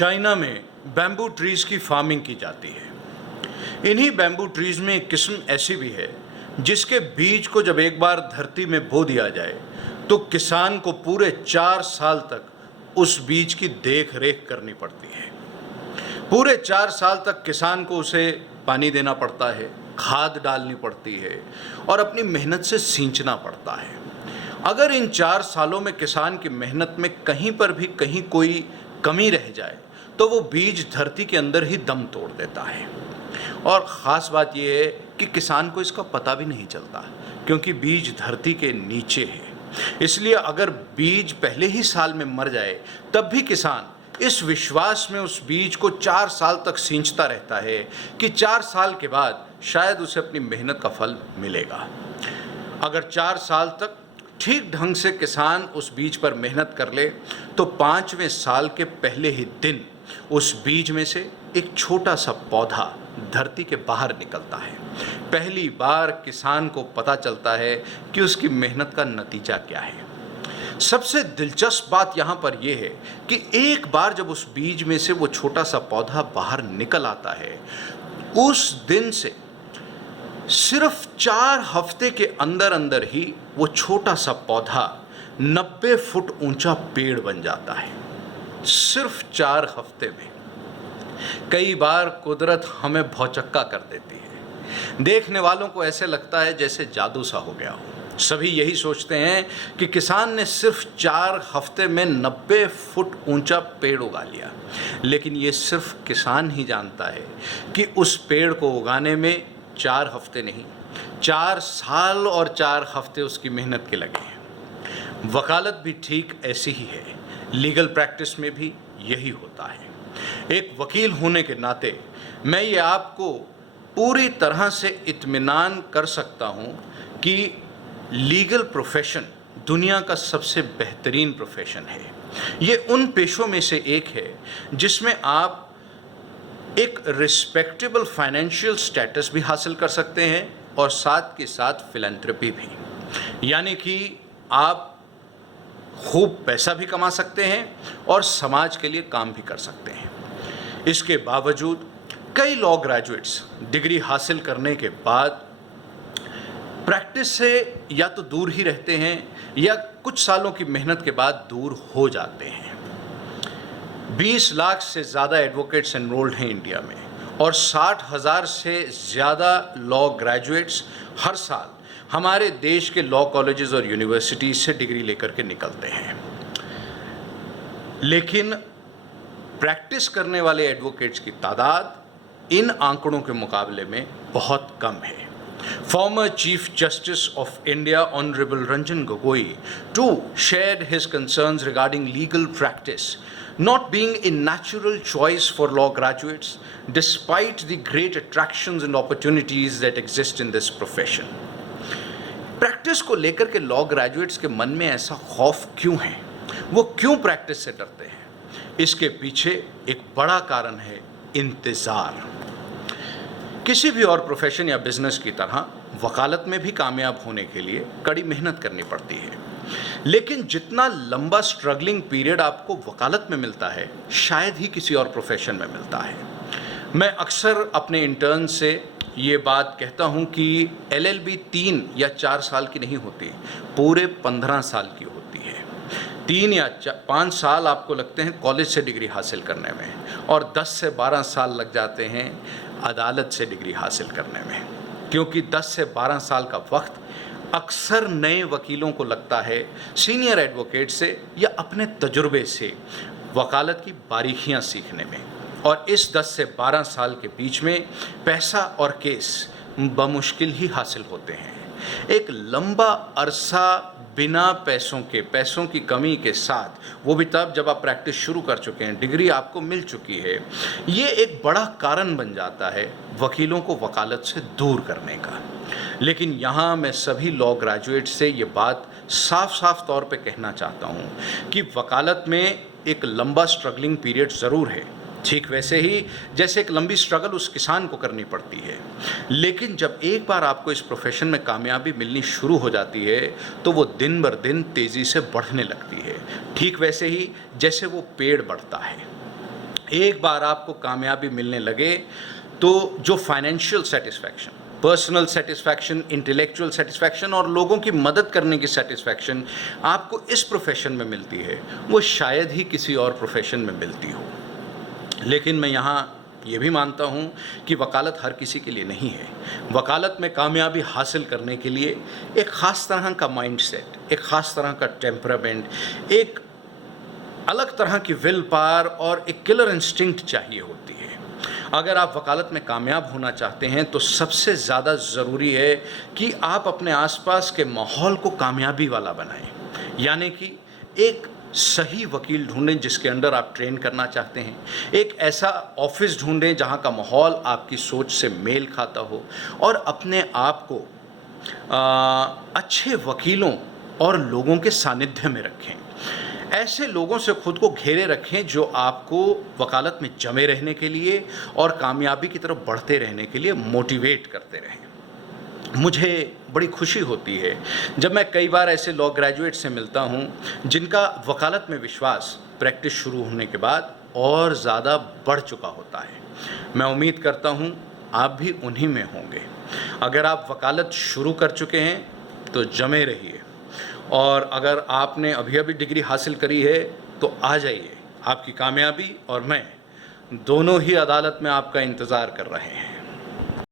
China में bamboo trees की farming की जाती है। इन्हीं बैम्बू ट्रीज़ में एक किस्म ऐसी भी है जिसके बीज को जब एक बार धरती में बो दिया जाए तो किसान को पूरे 4 साल तक उस बीज की देख रेख करनी पड़ती है। पूरे 4 साल तक किसान को उसे पानी देना पड़ता है, खाद डालनी पड़ती है और अपनी मेहनत से सींचना पड़ता है। अगर इन 4 सालों में किसान की मेहनत में कहीं पर भी कहीं कोई कमी रह जाए तो वो बीज धरती के अंदर ही दम तोड़ देता है। और ख़ास बात यह है कि किसान को इसका पता भी नहीं चलता क्योंकि बीज धरती के नीचे है। इसलिए अगर बीज पहले ही साल में मर जाए तब भी किसान इस विश्वास में उस बीज को 4 साल तक सींचता रहता है कि 4 साल के बाद शायद उसे अपनी मेहनत का फल मिलेगा। अगर 4 साल तक ठीक ढंग से किसान उस बीज पर मेहनत कर ले तो 5वें साल के पहले ही दिन उस बीज में से एक छोटा सा पौधा धरती के बाहर निकलता है। पहली बार किसान को पता चलता है कि उसकी मेहनत का नतीजा क्या है। सबसे दिलचस्प बात यहाँ पर यह है कि एक बार जब उस बीज में से वो छोटा सा पौधा बाहर निकल आता है, उस दिन से सिर्फ 4 हफ्ते के अंदर अंदर ही वो छोटा सा पौधा 90 फुट ऊंचा पेड़ बन जाता है। सिर्फ 4 हफ्ते में। कई बार कुदरत हमें भौचक्का कर देती है। देखने वालों को ऐसे लगता है जैसे जादू सा हो गया हो। सभी यही सोचते हैं कि किसान ने सिर्फ 4 हफ्ते में 90 फुट ऊंचा पेड़ उगा लिया। लेकिन ये सिर्फ किसान ही जानता है कि उस पेड़ को उगाने में 4 हफ्ते नहीं, 4 साल और 4 हफ्ते उसकी मेहनत के लगे हैं। वकालत भी ठीक ऐसी ही है। लीगल प्रैक्टिस में भी यही होता है। एक वकील होने के नाते मैं ये आपको पूरी तरह से इत्मीनान कर सकता हूँ कि लीगल प्रोफेशन दुनिया का सबसे बेहतरीन प्रोफेशन है। ये उन पेशों में से एक है जिसमें आप एक रिस्पेक्टेबल फाइनेंशियल स्टेटस भी हासिल कर सकते हैं और साथ के साथ फिलैंथ्रोपी भी, यानी कि आप खूब पैसा भी कमा सकते हैं और समाज के लिए काम भी कर सकते हैं। इसके बावजूद कई लॉ ग्रेजुएट्स डिग्री हासिल करने के बाद प्रैक्टिस से या तो दूर ही रहते हैं या कुछ सालों की मेहनत के बाद दूर हो जाते हैं। 20 लाख से ज़्यादा एडवोकेट्स एनरोल्ड हैं इंडिया में और 60,000 से ज़्यादा लॉ ग्रेजुएट्स हर साल हमारे देश के लॉ कॉलेजेस और यूनिवर्सिटीज़ से डिग्री लेकर के निकलते हैं। लेकिन प्रैक्टिस करने वाले एडवोकेट्स की तादाद इन आंकड़ों के मुकाबले में बहुत कम है। Former Chief Justice of India Honorable Ranjan Gogoi too shared his concerns regarding legal practice not being a natural choice for law graduates despite the great attractions and opportunities that exist in this profession. Practice को लेकर के law graduates के मन में ऐसा खौफ क्यों है? वो क्यों प्रैक्टिस से डरते हैं? इसके पीछे एक बड़ा कारण है इंतज़ार। किसी भी और प्रोफेशन या बिजनेस की तरह वकालत में भी कामयाब होने के लिए कड़ी मेहनत करनी पड़ती है। लेकिन जितना लंबा स्ट्रगलिंग पीरियड आपको वकालत में मिलता है शायद ही किसी और प्रोफेशन में मिलता है। मैं अक्सर अपने इंटर्न से ये बात कहता हूँ कि LLB 3 या 4 साल की नहीं होती, पूरे 15 साल की होती है। 3 या 5 साल आपको लगते हैं कॉलेज से डिग्री हासिल करने में और 10 से 12 साल लग जाते हैं अदालत से डिग्री हासिल करने में, क्योंकि 10 से 12 साल का वक्त अक्सर नए वकीलों को लगता है सीनियर एडवोकेट से या अपने तजुर्बे से वकालत की बारीकियां सीखने में। और इस 10 से 12 साल के बीच में पैसा और केस बमुश्किल ही हासिल होते हैं। एक लंबा अरसा बिना पैसों की कमी के साथ, वो भी तब जब आप प्रैक्टिस शुरू कर चुके हैं, डिग्री आपको मिल चुकी है, ये एक बड़ा कारण बन जाता है वकीलों को वकालत से दूर करने का। लेकिन यहाँ मैं सभी लॉ ग्रेजुएट से ये बात साफ साफ तौर पे कहना चाहता हूँ कि वकालत में एक लंबा स्ट्रगलिंग पीरियड ज़रूर है, ठीक वैसे ही जैसे एक लंबी स्ट्रगल उस किसान को करनी पड़ती है। लेकिन जब एक बार आपको इस प्रोफेशन में कामयाबी मिलनी शुरू हो जाती है तो वो दिन बर दिन तेज़ी से बढ़ने लगती है, ठीक वैसे ही जैसे वो पेड़ बढ़ता है। एक बार आपको कामयाबी मिलने लगे तो जो financial satisfaction, personal satisfaction, intellectual satisfaction और लोगों की मदद करने की सेटिस्फैक्शन आपको इस प्रोफेशन में मिलती है, वो शायद ही किसी और प्रोफेशन में मिलती हो। लेकिन मैं यहाँ ये भी मानता हूँ कि वकालत हर किसी के लिए नहीं है। वकालत में कामयाबी हासिल करने के लिए एक ख़ास तरह का माइंडसेट, एक ख़ास तरह का टेम्परामेंट, एक अलग तरह की विल पावर और एक किलर इंस्टिंक्ट चाहिए होती है। अगर आप वकालत में कामयाब होना चाहते हैं तो सबसे ज़्यादा ज़रूरी है कि आप अपने आसपास के माहौल को कामयाबी वाला बनाएं। यानी कि एक सही वकील ढूंढें जिसके अंडर आप ट्रेन करना चाहते हैं, एक ऐसा ऑफिस ढूंढें जहां का माहौल आपकी सोच से मेल खाता हो, और अपने आप को अच्छे वकीलों और लोगों के सानिध्य में रखें। ऐसे लोगों से खुद को घेरे रखें जो आपको वकालत में जमे रहने के लिए और कामयाबी की तरफ बढ़ते रहने के लिए मोटिवेट करते रहें। मुझे बड़ी खुशी होती है जब मैं कई बार ऐसे लॉ ग्रेजुएट से मिलता हूं जिनका वकालत में विश्वास प्रैक्टिस शुरू होने के बाद और ज़्यादा बढ़ चुका होता है। मैं उम्मीद करता हूं आप भी उन्हीं में होंगे। अगर आप वकालत शुरू कर चुके हैं तो जमे रहिए, और अगर आपने अभी अभी डिग्री हासिल करी है तो आ जाइए। आपकी कामयाबी और मैं दोनों ही अदालत में आपका इंतज़ार कर रहे हैं।